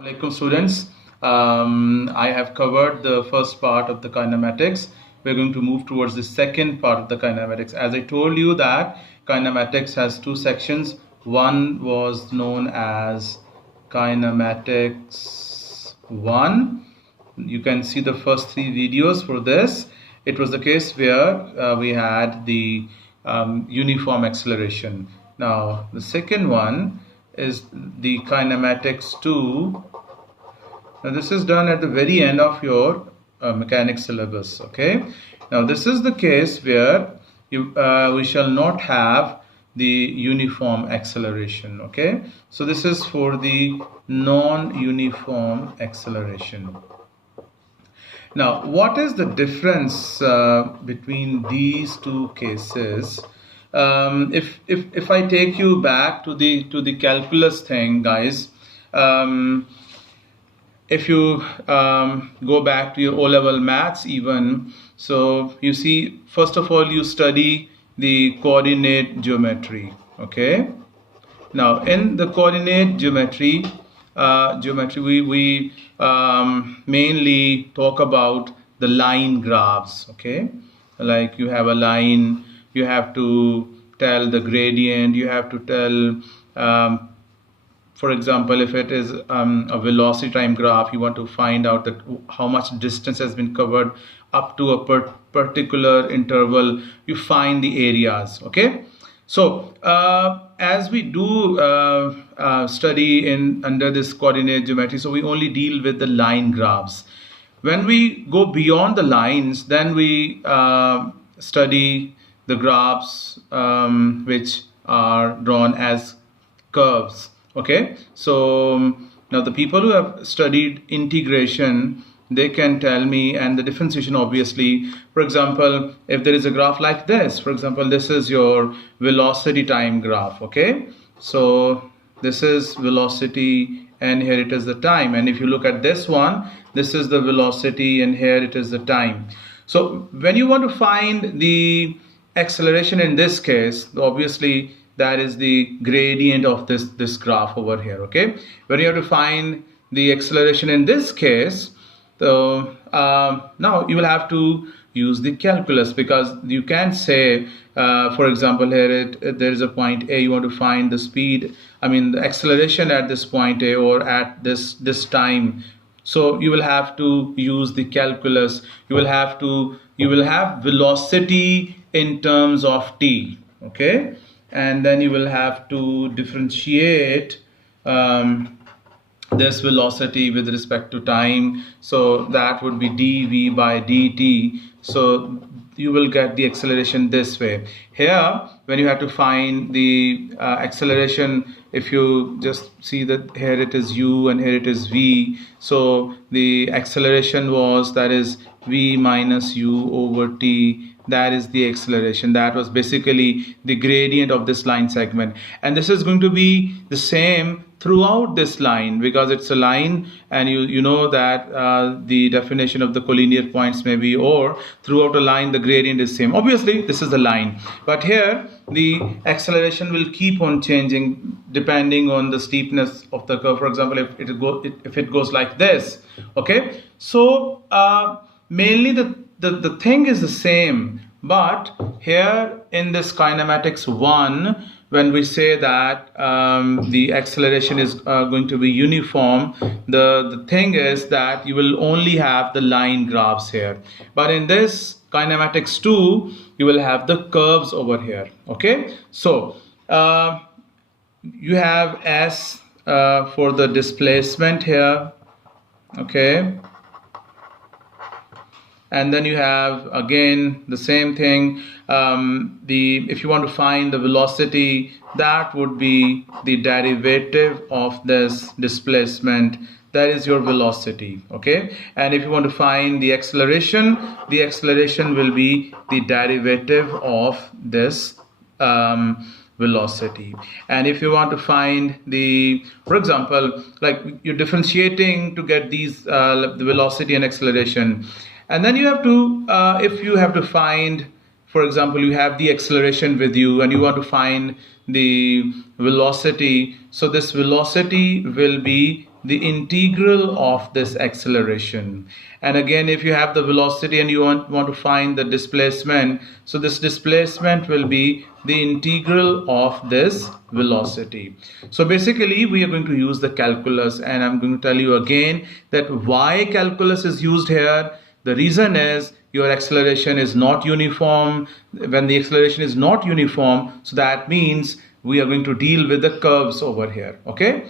Alaikum students. I have covered the first part of the kinematics. We're going to move towards the second part of the kinematics. As I told you that kinematics has two sections. One was known as kinematics 1. You can see the first three videos for this. It was the case where we had the uniform acceleration. Now the second one is the kinematics 2. Now this is done at the very end of your mechanics syllabus. Okay. Now this is the case where we shall not have the uniform acceleration. Okay. So this is for the non-uniform acceleration. Now what is the difference between these two cases? If I take you back to the calculus thing, guys. If you go back to your O-level maths even, so you see, first of all, you study the coordinate geometry. Okay. Now in the coordinate geometry, we mainly talk about the line graphs. Okay. Like you have a line, you have to tell the gradient, you have to tell for example, if it is a velocity time graph, you want to find out that how much distance has been covered up to a particular interval. You find the areas. Okay. So as we do study under this coordinate geometry, so we only deal with the line graphs. When we go beyond the lines, then we study the graphs which are drawn as curves. Okay, so now the people who have studied integration, they can tell me, and the differentiation obviously. For example, if there is a graph like this, for example, this is your velocity time graph. Okay, so this is velocity and here it is the time, and if you look at this one, this is the velocity and here it is the time. So when you want to find the acceleration in this case, obviously that is the gradient of this graph over here. Okay, when you have to find the acceleration in this case, so now you will have to use the calculus, because you can't say for example here there is a point A, you want to find the speed, I mean the acceleration at this point A or at this time. So you will have to use the calculus. You will have velocity in terms of t. Okay, and then you will have to differentiate this velocity with respect to time, so that would be dv by dt. So you will get the acceleration this way. Here when you have to find the acceleration, if you just see that here it is u and here it is v, so the acceleration was, that is v minus u over t. That is the acceleration. That was basically the gradient of this line segment, and this is going to be the same throughout this line, because it's a line, and you know that the definition of the collinear points may be, or throughout a line the gradient is same. Obviously this is the line, but here the acceleration will keep on changing depending on the steepness of the curve. For example, if it goes like this. Okay, so mainly the thing is the same, but here in this kinematics 1, when we say that the acceleration is going to be uniform, the thing is that you will only have the line graphs here, but in this kinematics 2 you will have the curves over here. Okay, so you have S for the displacement here. Okay, and then you have again the same thing. If you want to find the velocity, that would be the derivative of this displacement. That is your velocity. Okay, and if you want to find the acceleration will be the derivative of this velocity. And if you want to find the, for example, like you're differentiating to get these the velocity and acceleration. And then you have to, if you have to find, for example, you have the acceleration with you and you want to find the velocity. So this velocity will be the integral of this acceleration. And again, if you have the velocity and you want to find the displacement, so this displacement will be the integral of this velocity. So basically we are going to use the calculus, and I'm going to tell you again that why calculus is used here. The reason is your acceleration is not uniform. When the acceleration is not uniform, so that means we are going to deal with the curves over here. Okay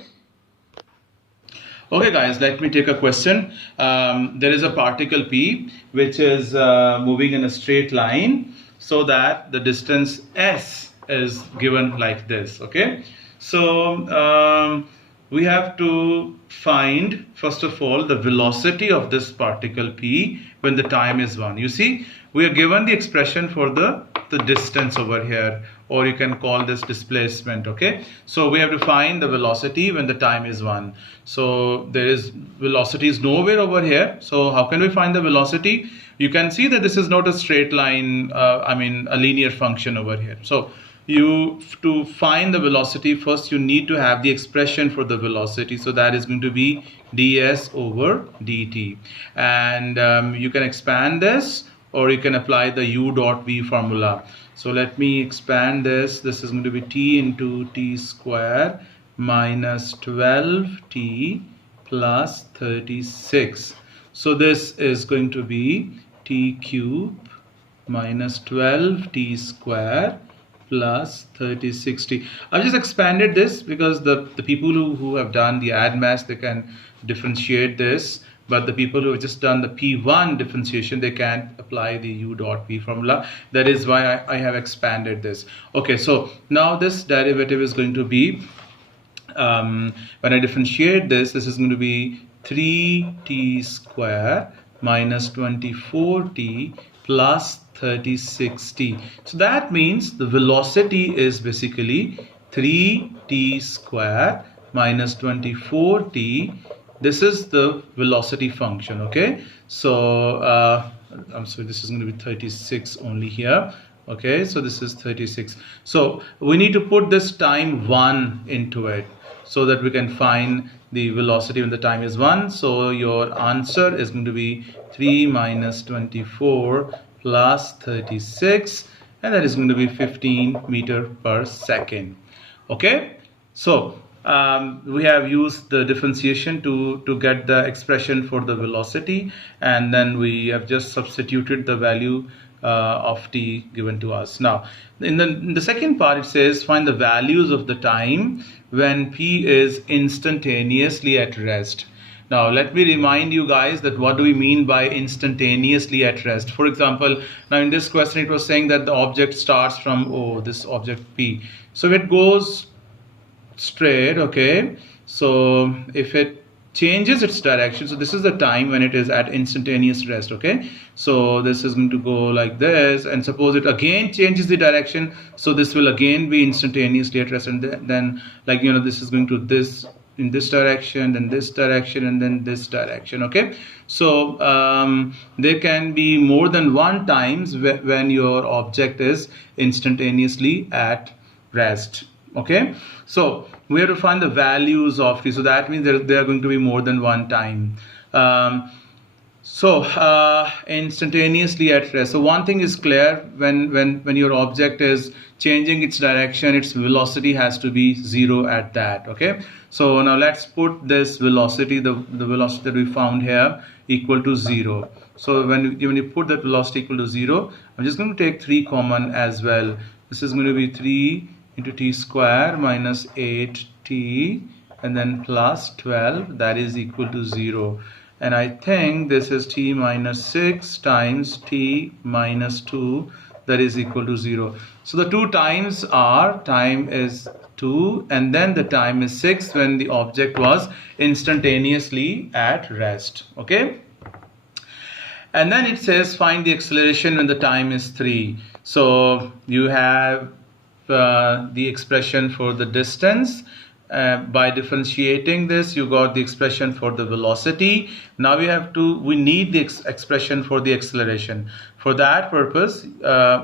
guys, let me take a question. There is a particle P which is moving in a straight line, so that the distance S is given like this. Okay, so we have to find, first of all, the velocity of this particle P when the time is 1. You see, we are given the expression for the distance over here, or you can call this displacement. Okay, so we have to find the velocity when the time is 1. So there is velocity is nowhere over here. So how can we find the velocity? You can see that this is not a straight line, I mean a linear function over here. So to find the velocity, first you need to have the expression for the velocity. So that is going to be ds over dt, and you can expand this, or you can apply the u dot v formula. So let me expand this. This is going to be t into t square minus 12t plus 36. So this is going to be t cube minus 12t square plus 36t. I've just expanded this because the people who have done the add mass, they can differentiate this, but the people who have just done the P1 differentiation, they can't apply the u dot v formula. That is why I have expanded this. Okay, so now this derivative is going to be, when I differentiate this, this is going to be 3t square minus 24t plus 36t. So that means the velocity is basically 3t square minus 24t. This is the velocity function. Okay, so I'm sorry, this is going to be 36 only here. Okay, so this is 36. So we need to put this time 1 into it so that we can find the velocity when the time is 1. So your answer is going to be 3 minus 24 plus 36, and that is going to be 15 meter per second. Okay, so we have used the differentiation to get the expression for the velocity, and then we have just substituted the value of t given to us. Now in the second part, it says find the values of the time when p is instantaneously at rest. Now let me remind you guys that what do we mean by instantaneously at rest. For example, now in this question it was saying that the object starts from this object P. So it goes straight. Okay, so if it changes its direction, so this is the time when it is at instantaneous rest. Okay, so this is going to go like this, and suppose it again changes the direction, so this will again be instantaneously at rest, and then like this is going to this in this direction, then this direction, and then this direction. Okay, so there can be more than one times when your object is instantaneously at rest. Okay, so we have to find the values of t, so that means there are going to be more than one time. Instantaneously at rest. So one thing is clear, when your object is changing its direction, its velocity has to be 0 at that. Okay, so now let's put this velocity, the velocity that we found here, equal to 0. So when you put that velocity equal to 0, I'm just going to take 3 common as well. This is going to be 3 into t square minus 8t and then plus 12, that is equal to 0. And I think this is t minus 6 times t minus 2, that is equal to 0. So the two times are, time is 2 and then the time is 6 when the object was instantaneously at rest. Okay, and then it says find the acceleration when the time is 3. So you have the expression for the distance. By differentiating this, you got the expression for the velocity. Now we need the expression for the acceleration. For that purpose,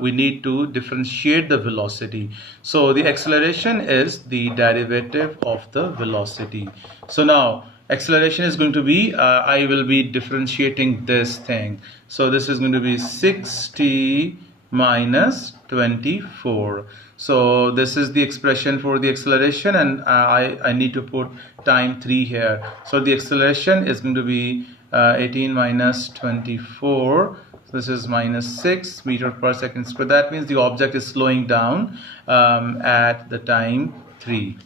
we need to differentiate the velocity. So the acceleration is the derivative of the velocity. So now acceleration is going to be, I will be differentiating this thing. So this is going to be 60 minus 24. So this is the expression for the acceleration, and I need to put time 3 here. So the acceleration is going to be 18 minus 24. So this is minus 6 meter per second square. That means the object is slowing down at the time 3.